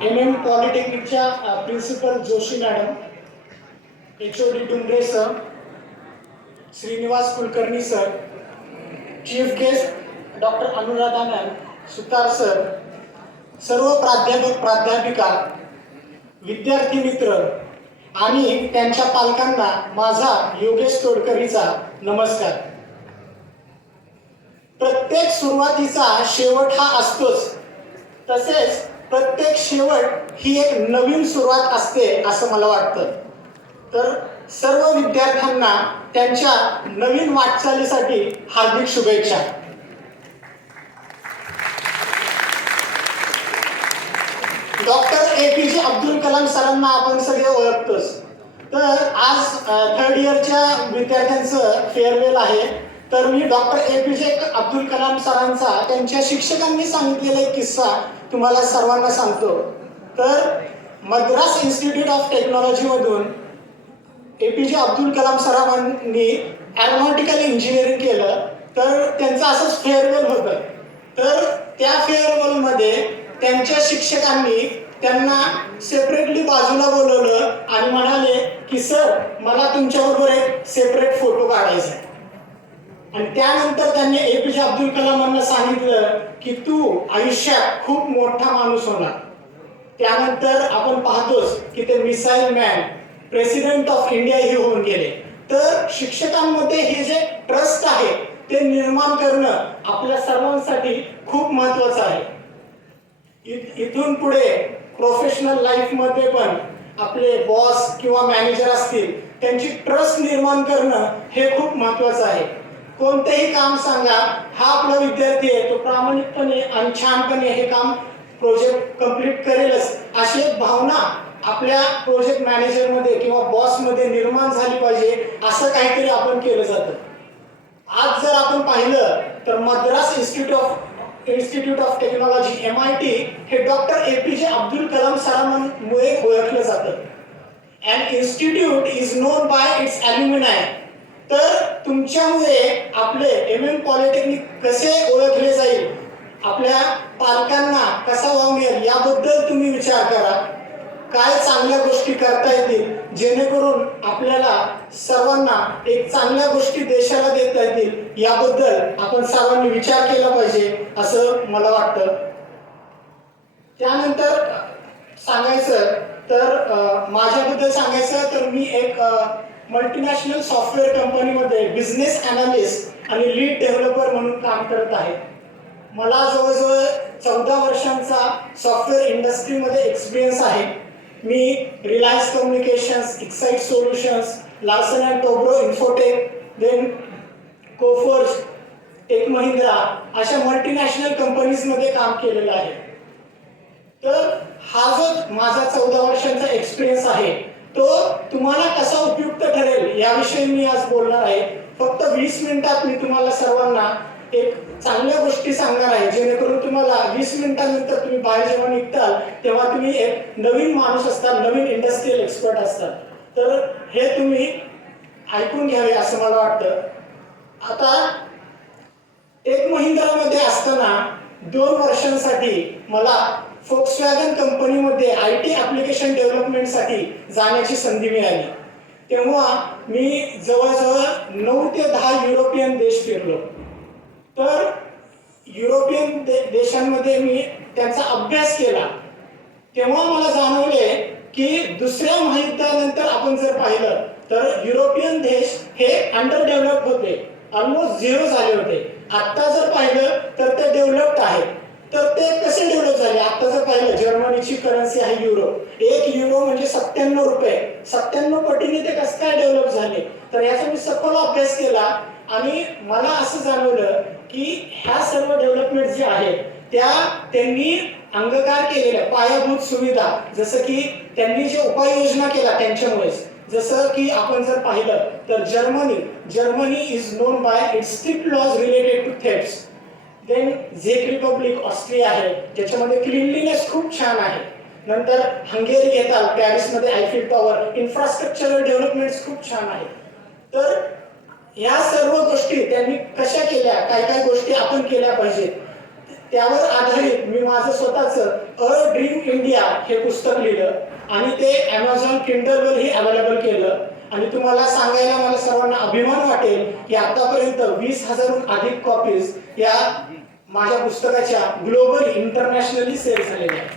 MM पॉलिटेक्निकच्या principal Joshi madam, HOD Dungre sir, Shrinivas Kulkarni sir, chief guest doctor Anuradha ma'am, Sutar sir, सर्व प्राध्यापक प्राध्यापिका, विद्यार्थी मित्र आणि त्यांच्या पालकांना माझा योगेश तोडकरीचा नमस्कार. प्रत्येक सुरुवातीचा शेवट हा असतोच, तसेच प्रत्येक शेवट ही एक नवीन सुरुवात असते असं मला वाटतं. तर सर्व विद्यार्थ्यांना त्यांच्या नवीन वाटचालीसाठी हार्दिक शुभेच्छा. डॉक्टर APJ अब्दुल कलाम सरांना आपण सगळे ओळखतोच. तर आज थर्ड इयरच्या विद्यार्थ्यांचं फेअरवेल आहे. तर मी डॉक्टर APJ अब्दुल कलाम सरांचा त्यांच्या शिक्षकांनी सांगितलेला एक किस्सा तुम्हाला सर्वांना सांगतो. तर मद्रास इन्स्टिट्यूट ऑफ टेक्नॉलॉजीमधून APJ अब्दुल कलाम सरांनी एरोनॉटिकल इंजिनिअरिंग केलं. तर त्यांचं असंच फेअरवेल होतं. तर त्या फेअरवेलमध्ये त्यांच्या शिक्षकांनी त्यांना सेपरेटली बाजूला बोलवलं आणि म्हणाले की सर, मला तुमच्याबरोबर एक सेपरेट फोटो काढायचा आहे. आणि त्यानंतर त्यांनी APJ अब्दुल कलामांना सांगितलं की तू आयुष्यात खूप मोठा माणूस होणार. त्यानंतर आपण पाहतोच की ते missile man, president of India हे होऊन गेले. तर शिक्षकांमध्ये हे जे ट्रस्ट आहे ते निर्माण करणं आपल्या सर्वांसाठी खूप महत्त्वाचं आहे. इथून पुढे प्रोफेशनल लाईफमध्ये पण आपले बॉस किंवा मॅनेजर असतील त्यांची ट्रस्ट निर्माण करणं हे खूप महत्त्वाचं आहे. कोणतेही काम सांगा, हा आपला विद्यार्थी आहे, तो प्रामाणिकपणे आणि छानपणे हे काम प्रोजेक्ट कंप्लीट करेलच अशी एक भावना आपल्या प्रोजेक्ट मॅनेजरमध्ये किंवा बॉसमध्ये निर्माण झाली पाहिजे. असं काहीतरी आपण केलं जातं. आज जर आपण पाहिलं तर Madras institute of technology MIT हे डॉक्टर APJ अब्दुल कलाम सरांमुळे ओळखलं जातं. And institute is known by its alumni. तर तुमच्यामुळे आपले MM पॉलिटेक्निक कसे ओळखले जाईल, आपल्या पालकांना कसा वाव मिळेल याबद्दल तुम्ही विचार करा. काय चांगल्या गोष्टी करता येतील जेणेकरून आपल्याला सर्वांना एक चांगल्या गोष्टी देशाला देता येतील याबद्दल आपण सर्वांनी विचार केला पाहिजे असं मला वाटतं. त्यानंतर सांगायचं तर माझ्याबद्दल सांगायचं तर मी एक मल्टीनॅशनल सॉफ्टवेअर कंपनीमध्ये बिझनेस ॲनालिस्ट आणि लीड डेव्हलपर म्हणून काम करत आहे. मला जवळजवळ 14 वर्षांचा सॉफ्टवेअर इंडस्ट्रीमध्ये एक्सपिरियन्स आहे. मी Reliance communications, Excite solutions, Larsen and Toubro Infotech, then Coforge, Tech Mahindra अशा मल्टीनॅशनल कंपनीजमध्ये काम केलेलं आहे. तर हा जो माझा 14 वर्षांचा एक्सपिरियन्स आहे तो तुम्हाला कसा उपयुक्त ठरेल याविषयी मी आज बोलणार आहे. फक्त 20 मिनिटात मी तुम्हाला सर्वांना एक चांगल्या गोष्टी सांगणार आहे जेणेकरून तुम्हाला 20 मिनिटांनंतर तुम्ही बाहेर जेव्हा निघताल तेव्हा तुम्ही एक नवीन माणूस असतात, नवीन इंडस्ट्रियल एक्सपर्ट असतात. तर हे तुम्ही ऐकून घ्यावे असं मला वाटतं. आता टेक महिंद्रामध्ये असताना 2 वर्षांसाठी मला फोक्सवॅगन कंपनीमध्ये IT ॲप्लिकेशन डेव्हलपमेंटसाठी जाण्याची संधी मिळाली. तेव्हा मी जवळजवळ 9 ते 10 युरोपियन देश फिरलो. तर युरोपियन देशांमध्ये मी त्यांचा अभ्यास केला. तेव्हा मला जाणवले की दुसऱ्या महायुद्धानंतर आपण जर पाहिलं तर युरोपियन देश हे अंडर डेव्हलप होते, ऑलमोस्ट झिरो झाले होते. आत्ता जर पाहिलं तर ते डेव्हलप्ड आहेत. तर ते कसे डेव्हलप झाले? आता जर पाहिलं जर्मनीची करन्सी आहे युरो. 1 युरो म्हणजे 97 रुपये. 97 पटीने ते कसं काय डेव्हलप झाले? तर याचा मी सखोल अभ्यास केला आणि मला असं जाणवलं की ह्या सर्व डेव्हलपमेंट जे आहेत त्या त्यांनी अंगीकार केलेल्या पायाभूत सुविधा, जसं की त्यांनी जे उपाययोजना केल्या त्यांच्यामुळेच. जसं की आपण जर पाहिलं तर Germany is known by its strict laws related to thefts. Then झेक रिपब्लिक ऑस्ट्रिया आहे ज्याच्यामध्ये क्लीनलीनेस खूप छान आहे. नंतर हंगेरी येतात, पॅरिसमध्ये आयफिल टॉवर, इन्फ्रास्ट्रक्चरल डेव्हलपमेंट्स खूप छान आहेत. तर या सर्व गोष्टी त्यांनी कशा केल्या, काय काय गोष्टी आपण केल्या पाहिजेत त्यावर आधारित मी माझं स्वतःचं अ ड्रीम इंडिया हे पुस्तक लिहिलं आणि ते ॲमेझॉन किंडलवरही अवेलेबल केलं. आणि तुम्हाला सांगायला मला सर्वांना अभिमान वाटेल की आतापर्यंत 20,000हून अधिक कॉपीज या माझ्या पुस्तकाच्या ग्लोबल इंटरनॅशनली सेल झालेल्या आहेत.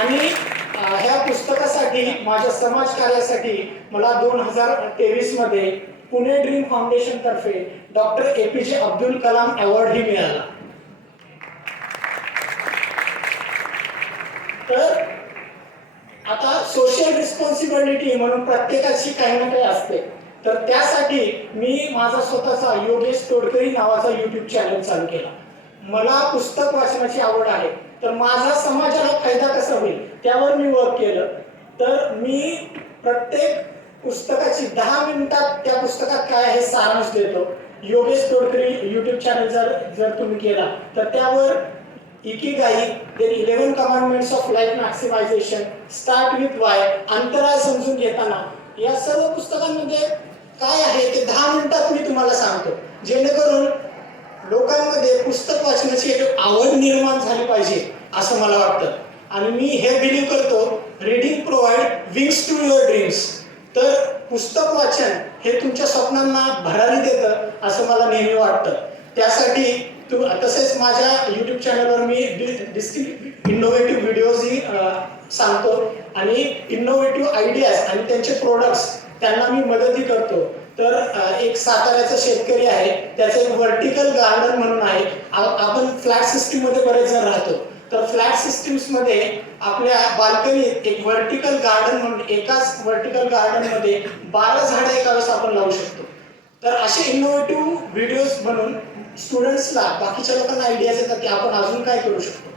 आणि ह्या पुस्तकासाठी माझ्या समाजकार्यासाठी मला 2023 मध्ये पुणे ड्रीम फाउंडेशन तर्फे डॉक्टर APJ अब्दुल कलाम अवॉर्डही मिळाला. तर आता सोशल रिस्पॉन्सिबिलिटी म्हणून प्रत्येकाची काही ना काही असते. तर त्यासाठी मी माझा स्वतःचा योगेश तोडकरी नावाचा YouTube चॅनल चालू केला. मला पुस्तक वाचनाची आवड आहे, तर माझा समाजाला फायदा कसा होईल त्यावर मी वर्क केलं. तर मी प्रत्येक पुस्तकाची 10 मिनिटात त्या पुस्तकात काय आहे सारांश देतो. योगेश तोडकरी YouTube चॅनल जर तुम्ही केला तर त्यावर ikigai, then 11 commandments of life maximisation, start with why, अंतराळ समजून घेताना, या सर्व पुस्तकांमध्ये काय आहे ते 10 मिनिटात मी तुम्हाला सांगतो, जेणेकरून लोकांमध्ये पुस्तक वाचण्याची एक आवड निर्माण झाली पाहिजे असं मला वाटतं. आणि मी हे बिलीव्ह करतो, reading provide wings to your dreams. तर पुस्तक वाचन हे तुमच्या स्वप्नांना भरारी देतं असं मला नेहमी वाटतं. त्यासाठी तसेच माझ्या YouTube चॅनलवर मी इनोव्हेटिव्ह व्हिडिओजही सांगतो आणि इनोव्हेटिव्ह आयडियाज आणि त्यांचे प्रोडक्ट्स त्यांना मी मदतही करतो. तर एक साताऱ्याचा शेतकरी आहे, त्याचं एक व्हर्टिकल गार्डन म्हणून आहे. आपण फ्लॅट सिस्टीममध्ये बरेच जण राहतो, तर फ्लॅट सिस्टीम्समध्ये आपल्या बाल्कनीत एक व्हर्टिकल गार्डन म्हणून एकाच व्हर्टिकल गार्डनमध्ये 12 झाडं एका वेळेस आपण लावू शकतो. तर असे इनोव्हेटिव्ह व्हिडिओज बनवून स्टुडंट्सला, बाकीच्या लोकांना आयडियाज येतात की आपण अजून काय करू शकतो.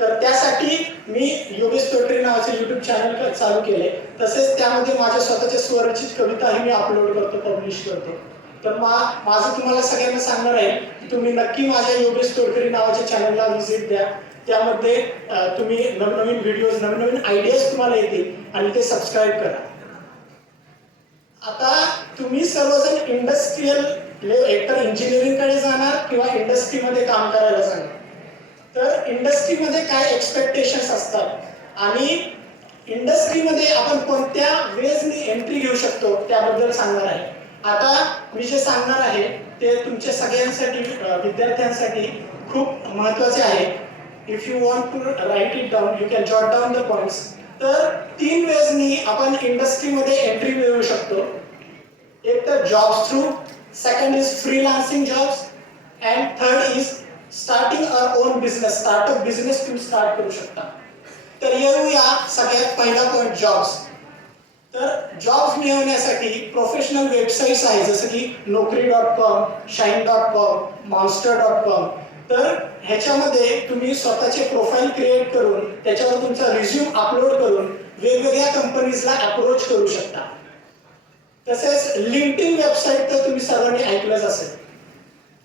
तर त्यासाठी मी योगेश तोडकरी नावाचे YouTube चॅनल चालू केले. तसेच त्यामध्ये माझ्या स्वतःच्या स्वरचित कविताही मी अपलोड करतो, पब्लिश करतो. तर माझं तुम्हाला सगळ्यांना सांगणार आहे की तुम्ही नक्की माझ्या योगेश तोडकरी नावाच्या चॅनलला व्हिजिट द्या. त्यामध्ये तुम्ही नवनवीन व्हिडिओज, नवनवीन आयडियाज तुम्हाला येतील आणि ते सबस्क्राईब करा. आता तुम्ही सर्वजण इंडस्ट्रियल एकतर इंजिनिअरिंगकडे जाणार किंवा इंडस्ट्रीमध्ये काम करायला जाणार. तर इंडस्ट्रीमध्ये काय एक्सपेक्टेशन्स असतात आणि इंडस्ट्रीमध्ये आपण कोणत्या वेजनी एंट्री घेऊ शकतो त्याबद्दल सांगणार आहे. आता मी जे सांगणार आहे ते तुमच्या सगळ्यांसाठी, विद्यार्थ्यांसाठी खूप महत्त्वाचे आहे. If you want to write it down, you can jot down the points. तर 3 वेजनी आपण इंडस्ट्रीमध्ये एंट्री मिळवू शकतो. एक तर jobs through, second is freelancing jobs, and third is starting our own business. Startup business तुम्ही स्टार्ट करू शकता. तर येऊया सगळ्यात पहिला पॉईंट, जॉब्स. तर जॉब्स मिळवण्यासाठी प्रोफेशनल वेबसाईट्स आहेत, जसं की Naukri.com, Shine.com, Monster.com. तर ह्याच्यामध्ये तुम्ही स्वतःचे प्रोफाईल क्रिएट करून त्याच्यावर तुमचा रिझ्यूम अपलोड करून वेगवेगळ्या कंपनीजला अप्रोच करू शकता. तसेच लिंक्डइन वेबसाईट तर तुम्ही सर्वांनी ऐकलंच असेल.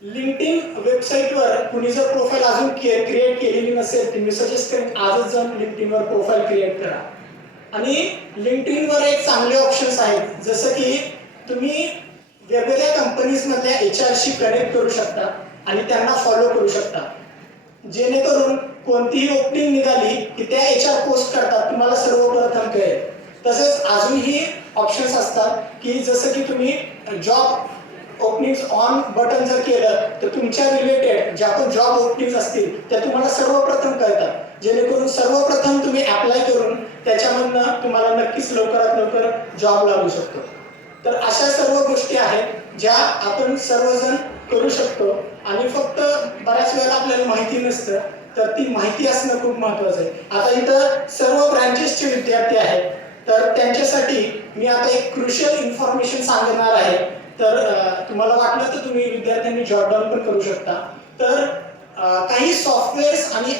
लिंक्डइन वेबसाईटवर कुणी जर प्रोफाईल अजून क्रिएट केलेली नसेल, तर मी सजेस्ट करेन आजच जाऊन लिंक्डइनवर प्रोफाईल क्रिएट करा. आणि लिंक्डइनवर एक चांगले ऑप्शन्स आहेत, जसं की तुम्ही वेगवेगळ्या कंपनीजमधल्या HRशी कनेक्ट करू शकता आणि त्यांना फॉलो करू शकता, जेणेकरून कोणतीही ओपनिंग निघाली की त्या HR पोस्ट करतात, तुम्हाला सर्वप्रथम कळेल. तसेच अजूनही ऑप्शन्स असतात की जसं की तुम्ही जॉब ओपनिंग्स ऑन बटन जर केलं तर तुमच्या रिलेटेड ज्या पण जॉब ओपनिंग्स असतील त्या तुम्हाला सर्वप्रथम कळतात, जेणेकरून सर्वप्रथम तुम्ही अप्लाय करून त्याच्यामधनं तुम्हाला नक्कीच लवकरात लवकर जॉब लागू शकतो. तर अशा सर्व गोष्टी आहेत ज्या आपण सर्वजण करू शकतो आणि फक्त बऱ्याच वेळेला आपल्याला माहिती नसतं, तर ती माहिती असणं खूप महत्त्वाचं आहे. आता इथं सर्व ब्रँचेसचे विद्यार्थी आहेत, तर त्यांच्यासाठी मी आता एक क्रुशियल इन्फॉर्मेशन सांगणार आहे. तर तुम्हाला वाटलं तर तुम्ही विद्यार्थ्यांनी जॉट डाऊन पण करू शकता. तर काही सॉफ्टवेअर्स आणि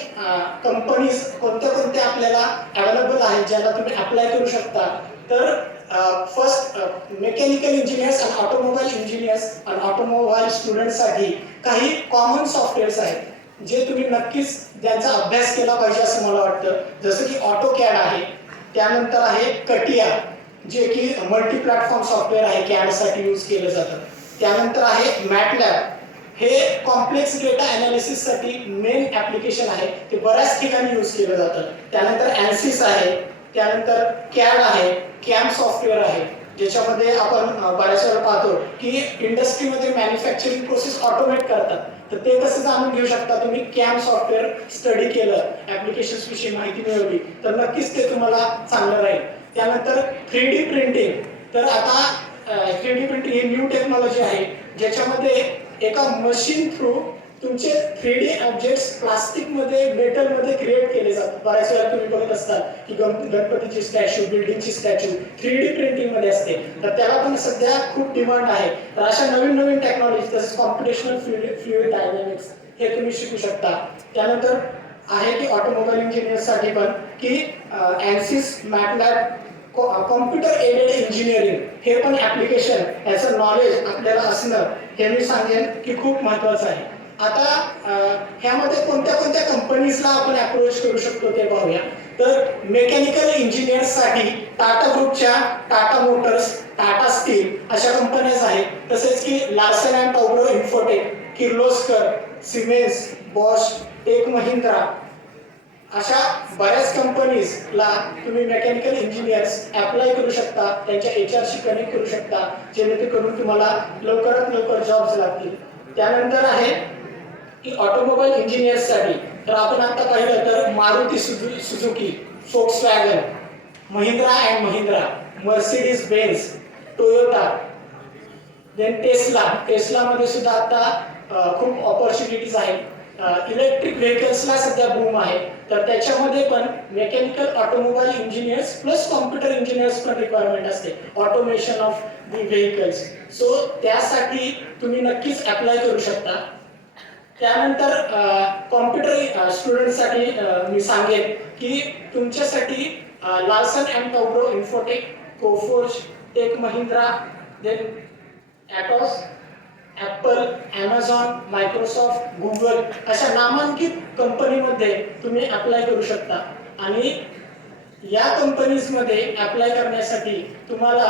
कंपनीज कोणत्या कोणत्या आपल्याला अवेलेबल आहेत ज्याला तुम्ही अप्लाय करू शकता. तर फर्स्ट मेकॅनिकल इंजिनियर्स आणि ऑटोमोबाईल इंजिनियर्स आणि ऑटोमोबाईल स्टुडंटसाठी काही कॉमन सॉफ्टवेअर्स आहेत जे तुम्ही नक्कीच त्यांचा अभ्यास केला पाहिजे असं मला वाटतं. जसं की ऑटोकॅड आहे, त्यानंतर आहे कटिया जे की मल्टी प्लॅटफॉर्म सॉफ्टवेअर आहे, कॅडसाठी यूज केलं जातं. त्यानंतर आहे मॅटलॅब, हे कॉम्प्लेक्स डेटा ॲनालिसिससाठी मेन ॲप्लिकेशन आहे, ते बऱ्याच ठिकाणी यूज केलं जातं. त्यानंतर ANSYS आहे, त्यानंतर CAD आहे, CAM सॉफ्टवेअर आहे, ज्याच्यामध्ये आपण बऱ्याच वेळा पाहतो की इंडस्ट्रीमध्ये मॅन्युफॅक्चरिंग प्रोसेस ऑटोमेट करतात. तर ते कसं जाणून घेऊ शकता तुम्ही, CAM सॉफ्टवेअर स्टडी केलं, ॲप्लिकेशन्स विषयी माहिती मिळवली तर नक्कीच ते तुम्हाला चांगलं राहील. त्यानंतर 3D प्रिंटिंग. तर आता 3D प्रिंटिंग ही न्यू टेक्नॉलॉजी आहे, ज्याच्यामध्ये एका मशीन थ्रू तुमचे 3D ऑब्जेक्ट्स प्लास्टिकमध्ये, मेटलमध्ये क्रिएट केले जातात. बऱ्याच वेळा तुम्ही बघत असता की गणपतीची स्टॅच्यू, बिल्डिंगची स्टॅच्यू 3D प्रिंटिंगमध्ये असते, तर त्याला पण सध्या खूप डिमांड आहे. तर अशा नवीन नवीन टेक्नॉलॉजी तसेच कॉम्प्युटेशनल फ्लुइड डायनॅमिक्स हे तुम्ही शिकू शकता. त्यानंतर आहे की ऑटोमोबाईल इंजिनियरसाठी पण की ANSYS, MATLAB, computer aided engineering हे पण ॲप्लिकेशन, याचं नॉलेज आपल्याला असणं हे मी सांगेन की खूप महत्त्वाचं आहे. आता ह्यामध्ये कोणत्या कोणत्या कंपनीजला आपण अप्रोच करू शकतो ते पाहूया. तर मेकॅनिकल इंजिनियर्ससाठी टाटा ग्रुपच्या टाटा मोटर्स, टाटा स्टील अशा कंपन्याज आहेत. तसेच की Larsen and Toubro Infotech, Kirloskar, Siemens, Bosch, tech Mahindra अशा बऱ्याच कंपनीजला तुम्ही मेकॅनिकल इंजिनियर्स अप्लाय करू शकता, त्यांच्या HR कनेक्ट करू शकता, जेणेकरून तुम्हाला लवकरात लवकर जॉब्स लागतील. त्यानंतर आहे की ऑटोमोबाईल इंजिनियर्ससाठी तर आपण आता पाहिलं तर Maruti Suzuki, Volkswagen, Mahindra and Mahindra, Mercedes Benz, Toyota, then टेस्लामध्ये सुद्धा आता खूप ऑपॉर्च्युनिटीज आहेत. इलेक्ट्रिक व्हेकल्सला सध्या बूम आहे, तर त्याच्यामध्ये पण mechanical automobile engineers plus computer engineers पण रिक्वायरमेंट असते, automation of the vehicles. So त्यासाठी तुम्ही नक्कीच अप्लाय करू शकता. त्यानंतर कॉम्प्युटर स्टुडंटसाठी मी सांगेन की तुमच्यासाठी Larsen and Toubro Infotech, Coforge, Tech Mahindra, then Atos, Apple, Amazon, Microsoft, Google अशा नामांकित कंपनीमध्ये तुम्ही अप्लाय करू शकता. आणि या कंपनीजमध्ये अप्लाय करण्यासाठी तुम्हाला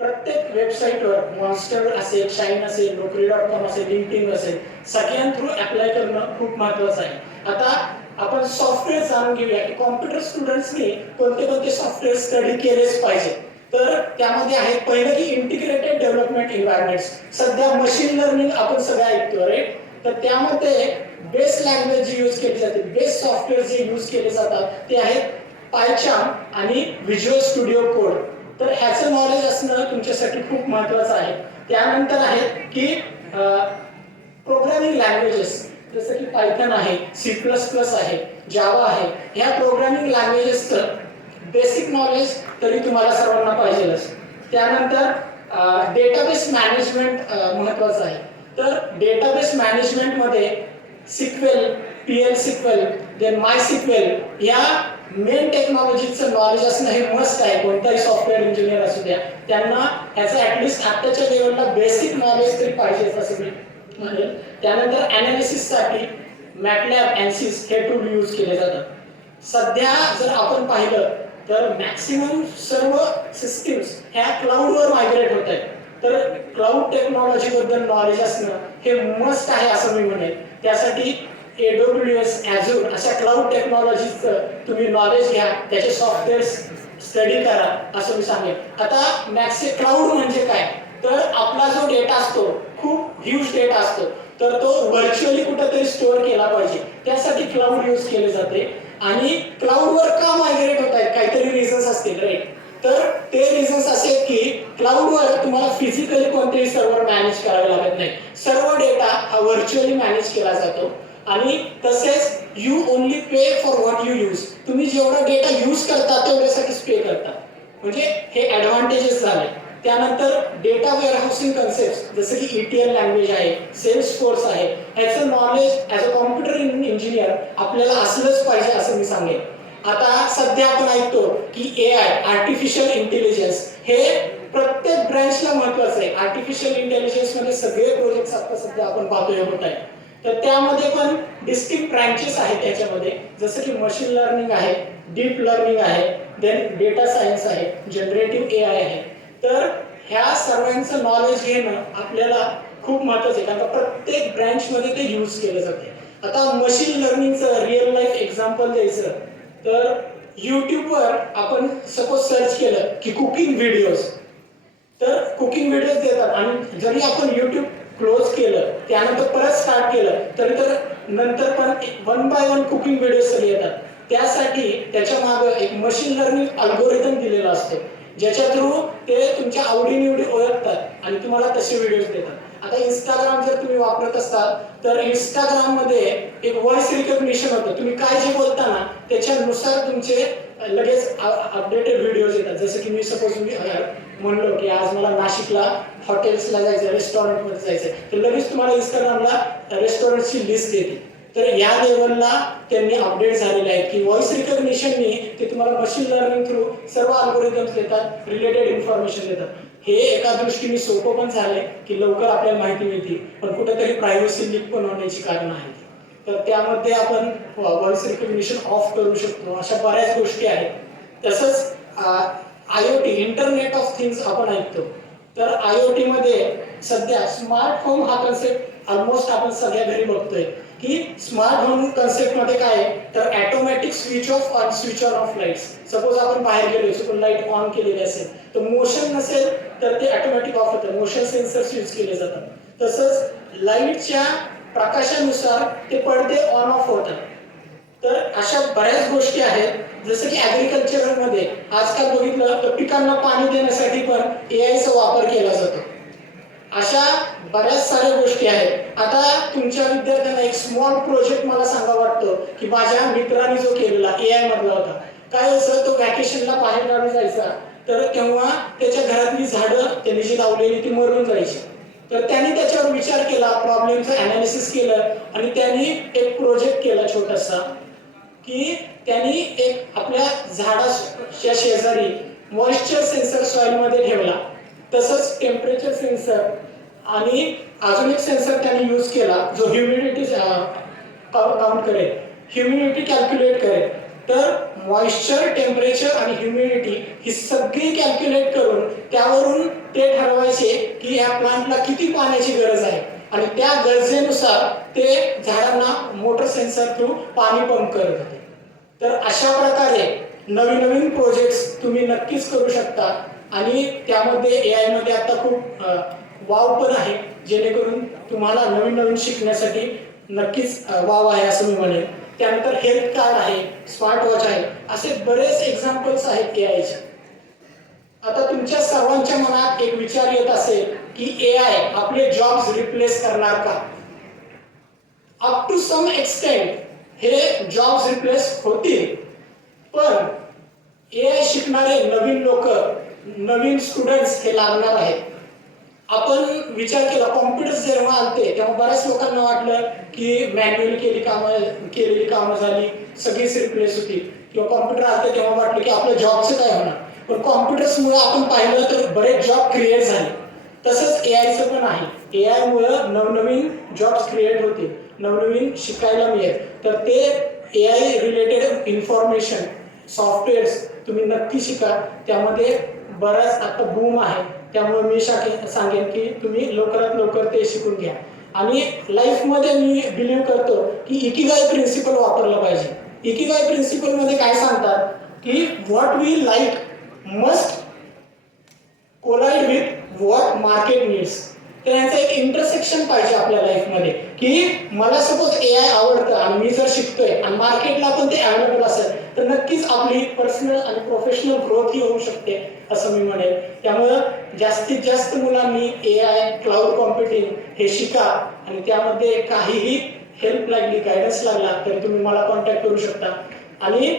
प्रत्येक वेबसाईटवर, मॉन्स्टर असेल, शाईन असेल, Naukri.com असेल, लिंक्डइन असेल, सगळ्यां थ्रू अप्लाय करणं खूप महत्त्वाचं आहे. आता आपण सॉफ्टवेअर जाणून घेऊया की कॉम्प्युटर स्टुडंट्सनी कोणते कोणते सॉफ्टवेअर स्टडी केलेच पाहिजे. तर त्यामध्ये आहे पहिलं की इंटिग्रेटेड डेव्हलपमेंट एन्व्हायरमेंट्स. सध्या मशीन लर्निंग आपण सगळं ऐकतो राईट, तर त्यामध्ये बेस लँग्वेज जी यूज केली जाते, बेस सॉफ्टवेअर जे यूज केले जातात ते आहेत पायचार्म आणि व्हिज्युअल स्टुडिओ कोड. तर ह्याचं नॉलेज असणं तुमच्यासाठी खूप महत्त्वाचं आहे. त्यानंतर आहे की प्रोग्रामिंग लँग्वेजेस जसं की पायथन आहे, C++ आहे, जावा आहे, ह्या प्रोग्रामिंग लँग्वेजेसचं बेसिक नॉलेज तरी तुम्हाला सर्वांना पाहिजेलच. त्यानंतर डेटाबेस मॅनेजमेंट महत्त्वाचं आहे. तर डेटाबेस मॅनेजमेंटमध्ये SQL, PL SQL, then MySQL या मेन टेक्नॉलॉजीचं नॉलेज असणं हे मस्ट आहे. कोणताही सॉफ्टवेअर इंजिनियर असू द्या, त्यांना ह्याचं ॲटलिस्ट आत्ताच्या लेवलला बेसिक नॉलेज तरी पाहिजे असं मी म्हणेल. त्यानंतर ॲनालिसिससाठी MATLAB, ANSYS हे टूल यूज केले जातात. सध्या जर आपण पाहिलं तर मॅक्सिमम सर्व सिस्टीम्स ह्या क्लाउडवर मायग्रेट होत आहेत. तर क्लाउड टेक्नॉलॉजीबद्दल नॉलेज असणं हे मस्ट आहे असं मी म्हणेन. त्यासाठी AWS, Azure अशा क्लाउड टेक्नॉलॉजीचं तुम्ही नॉलेज घ्या, त्याचे सॉफ्टवेअर स्टडी करा असं मी सांगेन. आता क्लाउड म्हणजे काय, तर आपला जो डेटा असतो खूप ह्यूज डेटा असतो, तर तो व्हर्च्युअली कुठेतरी स्टोअर केला पाहिजे, त्यासाठी क्लाउड यूज केले जाते. आणि क्लाउडवर का मायग्रेट होत आहेत, काहीतरी रिझन्स असतील राईट. तर ते रिझन्स असे की क्लाउडवर तुम्हाला फिजिकली कोणतेही सर्व्हर मॅनेज करावे लागत नाही, सर्व डेटा हा व्हर्च्युअली मॅनेज केला जातो. आणि तसेच you only pay for what you use, तुम्ही जेवढा डेटा यूज करता तेवढ्यासाठीच पे करता, म्हणजे हे ॲडव्हान्टेजेस झाले. त्यानंतर डेटा वेअरहाऊसिंग कन्सेप्ट जसं की ETL लँग्वेज आहे, सेल्सफोर्स आहे, ह्याचं knowledge as a computer engineer आपल्याला असलंच पाहिजे असं मी सांगेन. आता सध्या आपण ऐकतो की AI, आर्टिफिशियल इंटेलिजन्स हे प्रत्येक ब्रँचला महत्त्वाचं आहे. आर्टिफिशियल इंटेलिजन्समध्ये सगळे प्रोजेक्ट्स आता सध्या आपण पाहतोय होत आहे. तर त्यामध्ये पण डिस्टिंक्ट ब्रँचेस आहेत त्याच्यामध्ये, जसं की मशीन लर्निंग आहे, डीप लर्निंग आहे, देन डेटा सायन्स आहे, जनरेटिव्ह AI आहे. तर ह्या सर्वांचं नॉलेज घेणं आपल्याला खूप महत्त्वाचं आहे, कारण का प्रत्येक ब्रँचमध्ये ते यूज केलं जाते. आता मशीन लर्निंगचं रिअल लाईफ एक्झाम्पल द्यायचं तर यूट्यूबवर आपण सपोज सर्च केलं की कुकिंग व्हिडिओज, तर कुकिंग व्हिडिओज देतात आणि जरी आपण यूट्यूब क्लोज केलं त्यानंतर परत स्टार्ट केलं तरी तर नंतर पण 1 बाय 1 कुकिंग व्हिडिओज येतात. त्यासाठी त्याच्या मागे एक मशीन लर्निंग अल्गोरिदम दिलेला असतो, ज्याच्या थ्रू ते तुमच्या आवडीनिवडी ओळखतात आणि तुम्हाला तसे व्हिडिओज देतात. आता इंस्टाग्राम जर तुम्ही वापरत असाल तर इंस्टाग्राममध्ये एक व्हॉइस रिकग्निशन होतं. तुम्ही काय जे बोलता ना त्याच्यानुसार तुमचे लगेच अपडेटेड व्हिडिओज येतात. जसं की मी सपोज म्हणलो की आज मला नाशिकला हॉटेल्सला जायचं, रेस्टॉरंटमध्ये जायचं, तर लगेच तुम्हाला इंस्टाग्रामला रेस्टॉरंटची लिस्ट येते. तर या लेवलला त्यांनी अपडेट झालेले आहेत की व्हॉइस रिकग्निशननी ते तुम्हाला मशीन लर्निंग थ्रू सर्व अल्गोरिदम्स देतात, रिलेटेड इन्फॉर्मेशन देतात. हे एका दृष्टीने सोपं पण झालंय की लवकर आपल्याला माहिती मिळते, पण कुठेतरी प्रायव्हसी लीक पण होण्याची कारण आहेत. तर त्यामध्ये आपण व्हॉइस रिकग्निशन ऑफ करू शकतो. अशा बऱ्याच गोष्टी आहेत. तसंच IoT, इंटरनेट ऑफ थिंग्स आपण ऐकतो. तर IoT मध्ये सध्या स्मार्ट होम हा कन्सेप्ट ऑलमोस्ट आपण सगळ्या घरी बघतोय की स्मार्ट होम कन्सेप्ट मध्ये काय आहे तर ऑटोमॅटिक स्विच ऑफ आणि switch on off lights. Suppose आपण बाहेर गेलो, सपोज लाईट ऑन केलेली असेल तर मोशन नसेल तर ते ऑटोमॅटिक ऑफ होतं. मोशन सेन्सर्स यूज केले जातात. तसंच लाईटच्या प्रकाशानुसार ते पडदे ऑन ऑफ होतात. तर अशा बऱ्याच गोष्टी आहेत. जसं की ॲग्रिकल्चरमध्ये आजकाल बघितलं तर पिकांना पाणी देण्यासाठी पण AIचा वापर केला जातो. अशा बऱ्याच साऱ्या गोष्टी आहेत. आता तुमच्या विद्यार्थ्यांना एक स्मॉल प्रोजेक्ट मला सांगा वाटतं की माझ्या मित्राने जो केलेला AI मधला होता. काय व्हायचं, तो व्हॅकेशनला बाहेर गावी जायचा तर तेव्हा त्याच्या घरातली झाडं त्यांनी जी लावलेली ती मरून जायची. तर त्यांनी त्याच्यावर विचार केला, प्रॉब्लेमचं अनालिसिस केलं आणि त्यांनी एक प्रोजेक्ट केला छोटासा की त्यांनी एक आपल्या झाडाच्या शेजारी मॉइश्चर सेन्सर सॉइलमध्ये ठेवला. तसंच टेम्परेचर सेन्सर आणि अजून एक सेन्सर त्यांनी यूज केला जो ह्युमिडिटी काउंट करेल, ह्युमिडिटी कॅल्क्युलेट करेल. तर मॉइश्चर, टेम्परेचर आणि ह्युमिडिटी ही सगळी कॅल्क्युलेट करून त्यावरून ते ठरवायचे की या प्लांटला किती पाण्याची गरज आहे आणि त्या गरजेनुसार ते झाडांना मोटर सेन्सर थ्रू पाणी पंप करत होते. तर अशा प्रकारे नवीन नवीन प्रोजेक्ट्स तुम्ही नक्कीच करू शकता आणि त्यामध्ये AI मध्ये आता खूप वाव पण आहे, जेणेकरून तुम्हाला नवीन नवीन शिकण्यासाठी नक्कीच वाव आहे असं मी म्हणेन. त्यानंतर हेल्थ कार्ड आहे, स्मार्ट वॉच आहे, असे बरेच एक्झाम्पल्स आहेत AIचे. आता तुमच्या सर्वांच्या मनात एक विचार येत असेल की AI आपले जॉब्स रिप्लेस करणार का? अप टू सम एक्सटेंट हे जॉब्स रिप्लेस होतील, पण AI शिकणारे नवीन लोक, नवीन स्टुडंट्स हे लागणार आहेत. आपण विचार केला, कॉम्प्युटर्स जेव्हा आलते तेव्हा बऱ्याच लोकांना वाटलं की मॅन्युअली केलेली कामं झाली, सगळीच रिप्लेस होती, किंवा कॉम्प्युटर आलते तेव्हा वाटलं की आपल्या जॉबचं काय होणार. पण कॉम्प्युटर्समुळे आपण पाहिलं तर बरेच जॉब क्रिएट झाले. तसंच AIचं पण आहे. AI मुळे नवनवीन जॉब्स क्रिएट होतील, नवनवीन शिकायला मिळेल. तर ते AI रिलेटेड इन्फॉर्मेशन, सॉफ्टवेअर्स तुम्ही नक्की शिका. त्यामध्ये बराच आता बूम आहे. त्यामुळे मी सांगेन की तुम्ही लवकरात लवकर ते शिकून घ्या. आणि लाईफमध्ये मी बिलीव्ह करतो की इकिगाई प्रिन्सिपल वापरलं पाहिजे. इकिगाई प्रिन्सिपलमध्ये काय सांगतात की what we like must collide with what market needs. तर यांचं एक इंटरसेक्शन पाहिजे आपल्या लाईफमध्ये की मला सपोज AI आवडतं आणि मी जर शिकतोय आणि मार्केटला पण ते अवेलेबल असेल तर नक्कीच आपली पर्सनल आणि प्रोफेशनल ग्रोथ ही होऊ शकते असं मी म्हणेन. त्यामुळं जास्तीत जास्त मुलांनी AI, क्लाउड कॉम्प्युटिंग हे शिका आणि त्यामध्ये काहीही हेल्प लागली, गायडन्स लागला तर तुम्ही मला कॉन्टॅक्ट करू शकता. आणि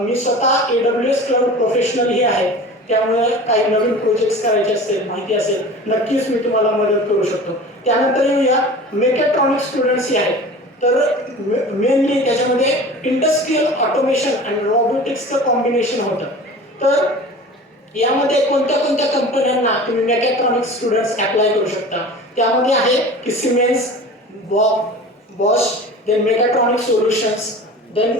मी स्वतः AWS क्लाउड प्रोफेशनल ही आहे. त्यामुळे काही नवीन प्रोजेक्ट्स करायचे असेल, माहिती असेल, नक्कीच मी तुम्हाला मदत करू शकतो. त्यानंतर येऊया मेकॅट्रॉनिक स्टुडंट्स ही आहेत. तर मेनली त्याच्यामध्ये इंडस्ट्रियल ऑटोमेशन आणि रोबोटिक्सचं कॉम्बिनेशन होतं. तर यामध्ये कोणत्या कोणत्या कंपन्यांना तुम्ही मेकॅट्रॉनिक स्टुडंट्स अप्लाय करू शकता. त्यामध्ये आहे की Siemens, Bosch, then mechatronic solutions, then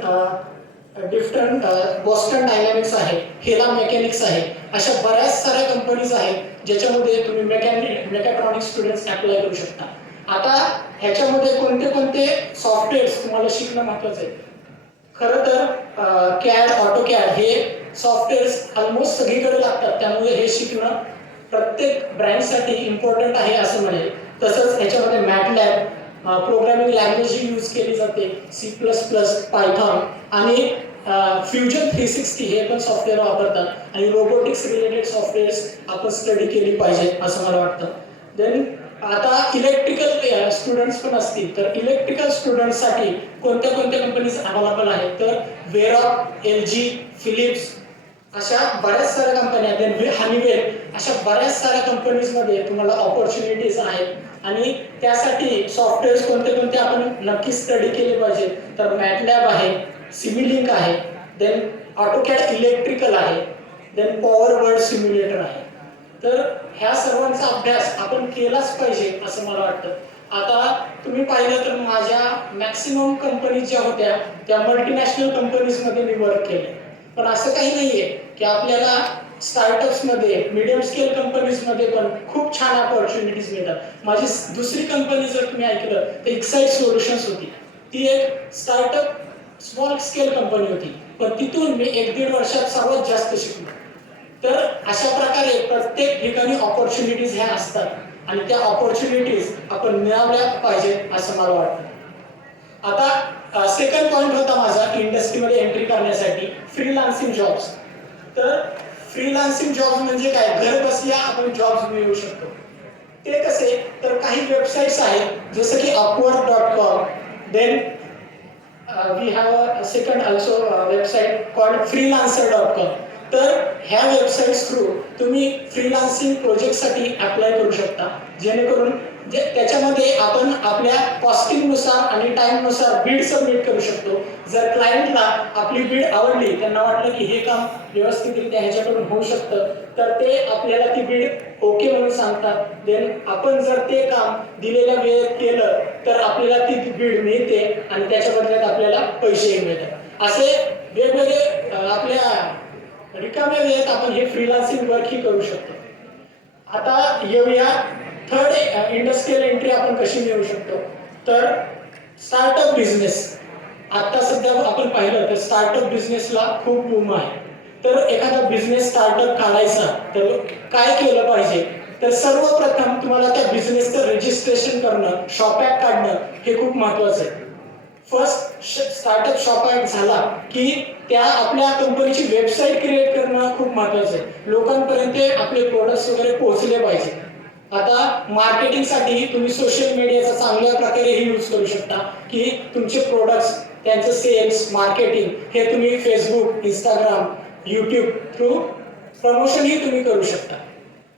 different Boston Dynamics आहे, हेला मेकॅनिक्स आहे, अशा बऱ्याच साऱ्या कंपनीज आहेत ज्याच्यामध्ये तुम्ही मेकॅट्रॉनिक्स स्टुडंट्स अप्लाय करू शकता. आता ह्याच्यामध्ये कोणते कोणते सॉफ्टवेअर्स तुम्हाला शिकणं महत्त्वाचं आहे. खरं तर कॅड, ऑटोकॅड हे सॉफ्टवेअर्स ऑलमोस्ट सगळीकडे लागतात, त्यामुळे हे शिकणं प्रत्येक ब्रँडसाठी इम्पॉर्टंट आहे असं म्हणेल. तसंच ह्याच्यामध्ये मॅटलॅब प्रोग्रामिंग लँग्वेज यूज केली जाते, C++, पायथॉन आणि फ्युजन 360 हे पण सॉफ्टवेअर वापरतात आणि रोबोटिक्स रिलेटेड सॉफ्टवेअर्स आपण स्टडी केली पाहिजे असं मला वाटतं. देन आता इलेक्ट्रिकल स्टुडंट्स पण असतील, तर इलेक्ट्रिकल स्टुडंट्ससाठी कोणत्या कोणत्या कंपनीज अवेलेबल आहेत, तर वेरॉक, LG, फिलिप्स अशा बऱ्याच साऱ्या कंपन्या आहेत. हनीवेल अशा बऱ्याच साऱ्या कंपनीजमध्ये तुम्हाला ऑपॉर्च्युनिटीज आहेत आणि त्यासाठी सॉफ्टवेअर्स कोणते कोणते आपण नक्की स्टडी केले पाहिजे. तर मॅटलॅब आहे, सिमिलिंक आहे, देन ऑटोकॅड इलेक्ट्रिकल आहे, देन पॉवर वर्ड सिम्युलेटर आहे. तर ह्या सर्वांचा अभ्यास आपण केलाच पाहिजे असं मला वाटतं. आता तुम्ही पाहिलं तर माझ्या मॅक्सिमम कंपनीज ज्या होत्या त्या मल्टीनॅशनल कंपनीजमध्ये मी वर्क केले. पण असं काही नाहीये की आपल्याला स्टार्टअप्समध्ये, मीडियम स्केल कंपनीजमध्ये पण खूप छान ऑपॉर्च्युनिटीज मिळतात. माझी दुसरी कंपनी जर तुम्ही ऐकलं तर एक्साइट सोल्युशन्स होती. ती एक स्टार्टअप स्मॉल स्केल कंपनी होती, पण तिथून मी 1-1.5 वर्षात सर्वात जास्त शिकलो. तर अशा प्रकारे प्रत्येक ठिकाणी ऑपॉर्च्युनिटीज ह्या असतात आणि त्या ऑपॉर्च्युनिटीज आपण मिळवल्या पाहिजेत असं मला वाटतं. आता सेकंड पॉईंट होता माझा इंडस्ट्रीमध्ये एंट्री करण्यासाठी फ्रीलान्सिंग जॉब्स. तर फ्रीलान्सिंग जॉब्स म्हणजे काय, घर बसल्या आपण जॉब्स मिळवू शकतो. ते कसे, तर काही वेबसाईट्स आहेत जसं की upwork.com, then we have a second also website called freelancer.com. तर ह्या वेबसाईट्स थ्रू तुम्ही फ्रीलान्सिंग प्रोजेक्टसाठी अप्लाय करू शकता, जेणेकरून त्याच्यामध्ये आपण आपल्या कॉस्टिंगनुसार आणि टाईमनुसार बीड सबमिट करू शकतो. जर क्लायंटला आपली बीड आवडली, त्यांना वाटलं की हे काम व्यवस्थितरित्या ह्याच्याकडून होऊ शकतं, तर ते आपल्याला ती बीड ओके म्हणून सांगतात. देन आपण जर ते काम दिलेल्या वेळेत केलं तर आपल्याला ती बीड मिळते आणि त्याच्या बदल्यात आपल्याला पैसेही मिळतात. असे वेगवेगळे आपल्या रिकाम्या वेळेत आपण हे फ्रीलान्सिंग वर्क ही करू शकतो. आता येऊया थर्ड इंडस्ट्रियल एंट्री आपण कशी मिळवू शकतो. तर स्टार्टअप बिझनेस. आता सध्या आपण पाहिलं तर स्टार्टअप बिझनेसला खूप बूम आहे. तर एखादा बिझनेस स्टार्टअप काढायचा तर काय केलं पाहिजे, तर सर्वप्रथम तुम्हाला त्या बिझनेसचं रजिस्ट्रेशन करणं, शॉप ॲप काढणं हे खूप महत्त्वाचं आहे. फर्स्ट स्टार्टअप शॉप ॲप झाला की त्या आपल्या कंपनीची वेबसाईट क्रिएट करणं खूप महत्त्वाचं आहे. लोकांपर्यंत आपले प्रोडक्ट्स वगैरे पोहोचले पाहिजे. आता मार्केटिंगसाठी तुम्ही सोशल मीडियाचा चांगल्या प्रकारे यूज करू शकता की तुमचे प्रोडक्ट्स, त्यांचं सेल्स, मार्केटिंग हे तुम्ही फेसबुक, इंस्टाग्राम, यूट्यूब थ्रू प्रमोशनही तुम्ही करू शकता.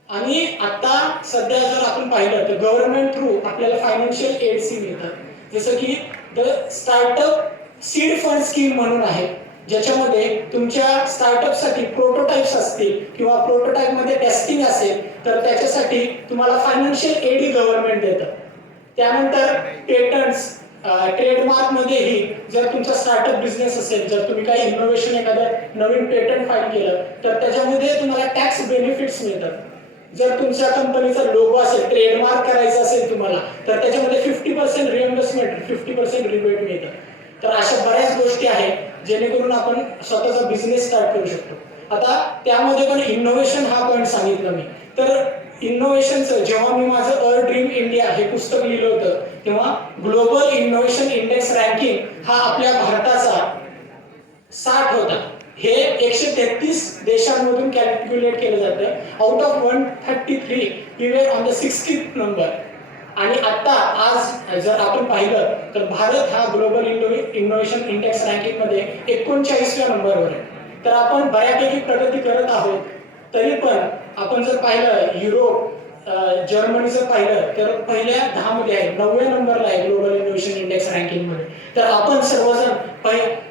आणि आता सध्या जर आपण पाहिलं तर गव्हर्नमेंट थ्रू आपल्याला फायनान्शियल एड्स मिळतात, जसं की the startup seed fund scheme म्हणून आहे, ज्याच्यामध्ये तुमच्या स्टार्टअपसाठी प्रोटोटाइप्स असतील किंवा प्रोटोटाइपमध्ये टेस्टिंग असेल तर त्याच्यासाठी तुम्हाला फायनान्शियल एड गव्हर्नमेंट देतं. त्यानंतर पेटंट्स, ट्रेडमार्कमध्येही जर तुमचा स्टार्टअप बिझनेस असेल, जर तुम्ही काही इनोव्हेशन, एखादं नवीन पेटंट फाईल केलं तर त्याच्यामध्ये तुम्हाला टॅक्स बेनिफिट्स मिळतात. जर तुमच्या कंपनीचा लोगो असेल, ट्रेडमार्क करायचं असेल तुम्हाला, तर त्याच्यामध्ये 50% रिएम्बर्समेंट, 50% रिबेट मिळतं. तर अशा बऱ्याच गोष्टी आहेत जेणेकरून आपण स्वतःचा बिझनेस स्टार्ट करू शकतो. आता त्यामध्ये पण इनोव्हेशन हा पॉईंट सांगितलं मी. तर इनोव्हेशनचं जेव्हा मी माझं अ ड्रीम इंडिया हे पुस्तक लिहिलं होतं, तेव्हा ग्लोबल इनोव्हेशन इंडेक्स रँकिंग हा आपल्या भारताचा 60 होता. हे 133 देशांमधून कॅल्क्युलेट केलं जातं. Out of 133 we are on the 60th number. आणि आता आज जर आपण पाहिलं तर भारत हा ग्लोबल इनोव्हेशन इंडेक्स रँकिंगमध्ये 39व्या नंबरवर आहे. तर आपण बऱ्यापैकी प्रगती करत आहोत. तरी पण आपण जर पाहिलं युरोप, जर्मनी जर पाहिलं तर पहिल्या 10 मध्ये आहे, 9व्या नंबरला आहे ग्लोबल इनोव्हेशन इंडेक्स रँकिंगमध्ये. तर आपण सर्वजण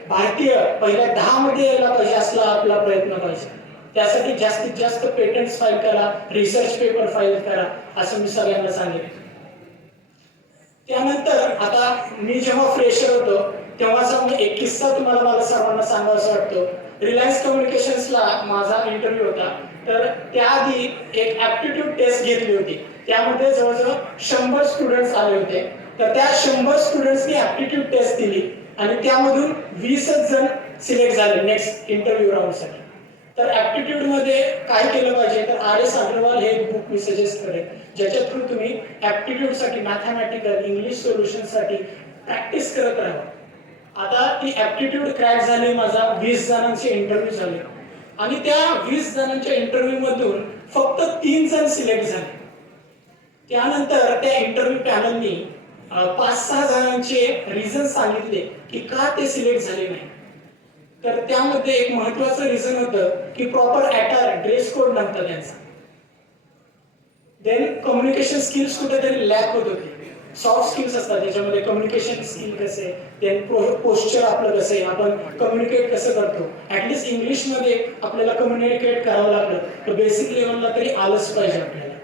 भारतीय पहिल्या 10 मध्ये यायला पाहिजे असला आपला प्रयत्न पाहिजे. त्यासाठी जास्तीत जास्त पेटंट्स फाईल करा, रिसर्च पेपर फाईल करा असं मी सगळ्यांना सांगेन. त्यानंतर आता मी जेव्हा फ्रेशर होतो तेव्हाचा मी एक किस्सा तुम्हाला मला सर्वांना सांगावासा वाटतो. रिलायन्स कम्युनिकेशन्सला माझा इंटरव्ह्यू होता. तर त्याआधी एक ॲप्टिट्यूड टेस्ट घेतली होती. त्यामध्ये जवळजवळ 100 स्टुडंट्स आले होते. तर त्या 100 स्टुडंट्सनी ॲप्टिट्यूड टेस्ट दिली आणि त्यामधून 20च जण सिलेक्ट झाले नेक्स्ट इंटरव्ह्यू राऊंडसाठी. तर ॲप्टिट्यूडमध्ये काय केलं पाहिजे, तर RS अग्रवाल हे बुक मी सजेस्ट करेन, ज्याच्या थ्रू तुम्ही ॲप्टिट्यूडसाठी, मॅथमॅटिकल, इंग्लिश सोल्युशनसाठी प्रॅक्टिस करत राहा. आता ती ॲप्टिट्यूड क्रॅक झाली, माझा 20 जणांचे इंटरव्ह्यू झाले आणि त्या 20 जणांच्या इंटरव्ह्यूमधून फक्त 3 जण सिलेक्ट झाले. त्यानंतर त्या इंटरव्ह्यू पॅनलनी 5-6 जणांचे रिझन सांगितले की का ते सिलेक्ट झाले नाही. तर त्यामध्ये एक महत्वाचं रिझन होतं की प्रॉपर अटायर, ड्रेस कोड नव्हता त्यांचा. देन कम्युनिकेशन स्किल्स कुठेतरी लॅक होत होते. सॉफ्ट स्किल्स असतात त्याच्यामध्ये, कम्युनिकेशन स्किल कसे, देन पोस्चर आपलं कसं आहे, आपण कम्युनिकेट कसं करतो. ॲटलिस्ट इंग्लिशमध्ये आपल्याला कम्युनिकेट करावं लागलं तर बेसिक लेवलला तरी आलंच पाहिजे आपल्याला.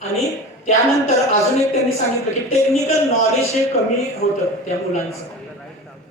आणि त्यानंतर अजून एक त्यांनी सांगितलं की टेक्निकल नॉलेज हे कमी होतं त्या मुलांचं.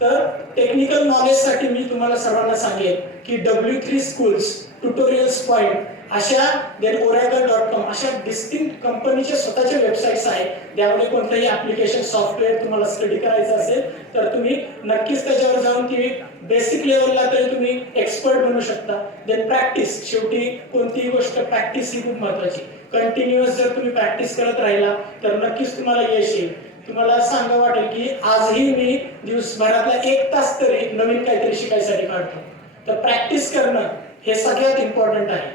तर टेक्निकल नॉलेजसाठी मी तुम्हाला सर्वांना सांगेन की W3 स्कूल्स, ट्युटोरियल्स पॉइंट अशा, देन oracle.com अशा डिस्टिंक्ट कंपनीच्या स्वतःच्या वेबसाईट्स आहेत. त्यामध्ये कोणतंही ॲप्लिकेशन सॉफ्टवेअर तुम्हाला स्टडी करायचं असेल तर तुम्ही नक्कीच त्याच्यावर जाऊन ती बेसिक लेवलला तरी तुम्ही एक्सपर्ट बनू शकता. देन प्रॅक्टिस, शेवटी कोणतीही गोष्ट प्रॅक्टिस ही खूप महत्त्वाची. कंटिन्युअस जर तुम्ही प्रॅक्टिस करत राहिला तर नक्कीच तुम्हाला यश येईल. तुम्हाला सांगा वाटेल की आजही मी दिवसभरातला 1 तास तरी नवीन काहीतरी शिकायसाठी काढतो. तर प्रॅक्टिस करणं हे सगळ्यात इम्पॉर्टंट आहे.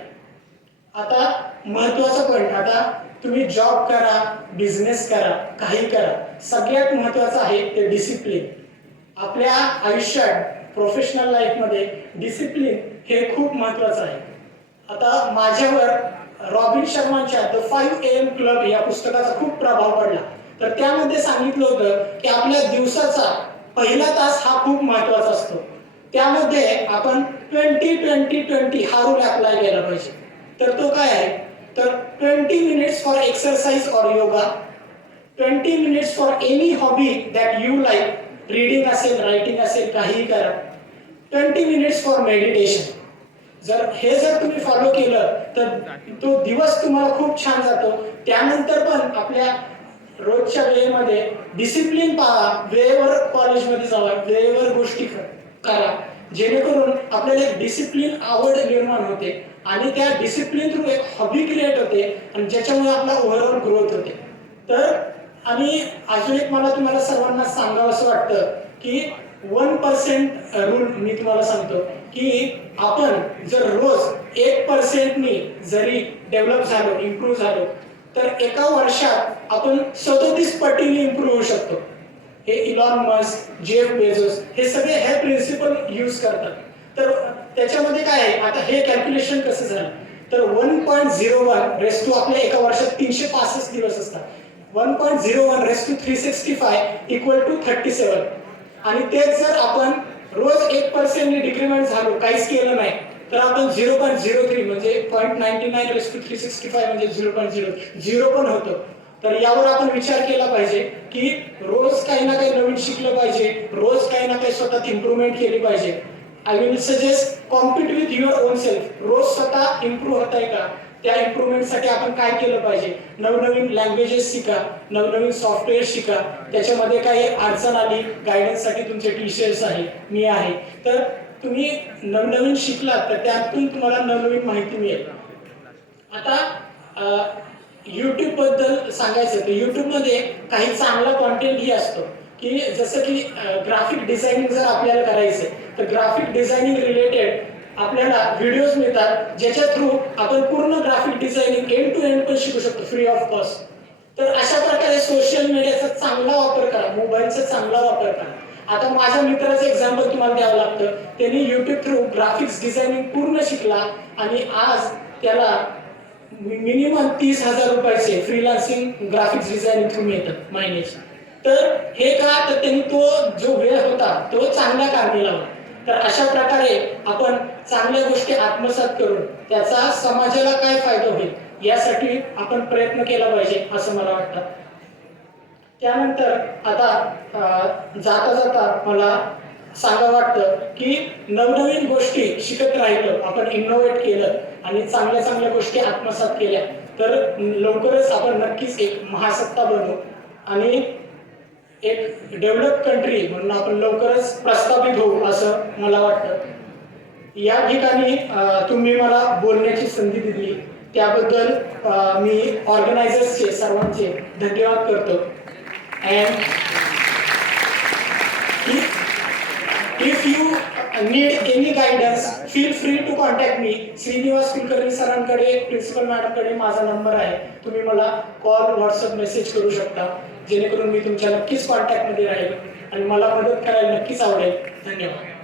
आता महत्वाचा पॉईंट, आता तुम्ही जॉब करा, बिझनेस करा, काही करा, सगळ्यात महत्वाचं आहे ते डिसिप्लिन. आपल्या आयुष्यात, प्रोफेशनल लाईफमध्ये डिसिप्लिन हे खूप महत्वाचं आहे. आता माझ्यावर रॉबिन शर्मांच्या द 5 AM क्लब या पुस्तकाचा खूप प्रभाव पडला. तर त्यामध्ये सांगितलं होतं की आपल्या दिवसाचा पहिला तास हा खूप महत्वाचा असतो. त्यामध्ये आपण 20-20-20 हा रूल अप्लाय केला पाहिजे. तर तो काय आहे, तर 20 मिनिट्स फॉर एक्सरसाइज और yoga, 20 minutes for any hobby that you like, reading असेल, रायटिंग असेल, काहीही करा, 20 मिनिट्स फॉर मेडिटेशन. जर तुम्ही फॉलो केलं तर तो दिवस तुम्हाला खूप छान जातो. त्यानंतर पण आपल्या रोजच्या वेळेमध्ये डिसिप्लिन पहा, वेळेवर कॉलेजमध्ये जावा, वेळेवर गोष्टी करा, जेणेकरून आपल्याला एक डिसिप्लिन आवड निर्माण होते आणि त्या डिसिप्लिन थ्रू एक हॉबी क्रिएट होते आणि ज्याच्यामुळे आपला ओव्हरऑल ग्रोथ होते. तर आणि अजून एक मला तुम्हाला सर्वांना सांगावं असं वाटतं की 1% रूल मी तुम्हाला सांगतो की आपण जर रोज 1% जरी डेव्हलप झालो, इम्प्रूव्ह झालो, तर एका वर्षात आपण 37 पटीने इम्प्रूव्ह होऊ शकतो. हे इलॉन मस्क, जेफ बेझोस हे सगळे हे प्रिन्सिपल यूज करतात. तर त्याच्यामध्ये काय आहे, आता हे कॅल्क्युलेशन कसं झालं, तर 1.01 रेस टू आपल्या एका वर्षात 365 दिवस असतात. 1.01 रेस टू 365 इक्वल टू 37. आणि तेच जर आपण रोज 1% डिक्रीमेंट झालो, काहीच केलं नाही, तर आपण 0.03 म्हणजे 0.99 रेस टू 365 म्हणजे 0.0 पण होतं. तर यावर आपण विचार केला पाहिजे की रोज काही ना काही नवीन शिकलं पाहिजे, रोज काही ना काही स्वतःत इम्प्रूव्हमेंट केली पाहिजे. I will suggest compete with your own self. रोज स्वतः इम्प्रूव्ह होत आहे का, त्या इम्प्रूव्हमेंटसाठी आपण काय केलं पाहिजे. नवनवीन लँग्वेजेस शिका, नवनवीन सॉफ्टवेअर शिका. त्याच्यामध्ये काही अडचण आली, गायडन्ससाठी तुमचे टीचर्स आहे, मी आहे. तर तुम्ही नवनवीन शिकलात तर त्यातून तुम्हाला नवनवीन माहिती मिळेल. आता YouTube बद्दल सांगायचं तर YouTubeमध्ये काही चांगला कॉन्टेंट ही असतो की जसं की ग्राफिक डिझायनिंग जर आपल्याला करायचं तर ग्राफिक डिझायनिंग रिलेटेड आपल्याला व्हिडिओज मिळतात, ज्याच्या थ्रू आपण पूर्ण graphic designing end to end पण शिकू शकतो फ्री ऑफ कॉस्ट. तर अशा प्रकारे सोशल मीडियाचा चांगला वापर करा, मोबाईलचा चांगला वापर करा. आता माझ्या मित्राचं एक्झाम्पल तुम्हाला द्यावं लागतं. त्यांनी YouTube थ्रू ग्राफिक्स डिझायनिंग पूर्ण शिकला आणि आज त्याला मिनिमम 30,000 रुपयाचे फ्रीलान्सिंग ग्राफिक्स डिझायनिंग थ्रू मिळतात महिन्याचे. तर हे का, तर त्यांनी तो जो वेळ होता तो चांगल्या कामी लावला. तर अशा प्रकारे आपण चांगल्या गोष्टी आत्मसात करून त्याचा समाजाला काय फायदा होईल यासाठी आपण प्रयत्न केला पाहिजे असं मला वाटतं. त्यानंतर आता जाता जाता मला सांगा वाटतं की नवनवीन गोष्टी शिकत राहिलं, आपण इनोव्हेट केलं आणि चांगल्या चांगल्या गोष्टी आत्मसात केल्या तर लवकरच आपण नक्कीच एक महासत्ता बनू आणि एक डेव्हलप कंट्री म्हणून आपण लवकरच प्रस्थापित होऊ असं मला वाटतं। या ठिकाणी तुम्ही मला बोलण्याची संधी दिली त्याबद्दल मी ऑर्गनायझर्सचे सर्वांचे धन्यवाद करतो। And if you need any guidance, feel free to contact me. Shrinivas Kulkarni सरांकडे, प्रिन्सिपल मॅडमकडे माझा नंबर आहे, तुम्ही मला कॉल व्हॉट्सअप मेसेज करू शकता, जेणेकरून मी तुमच्या नक्कीच कॉन्टॅक्टमध्ये राहील आणि मला मदत करायला नक्कीच आवडेल। धन्यवाद।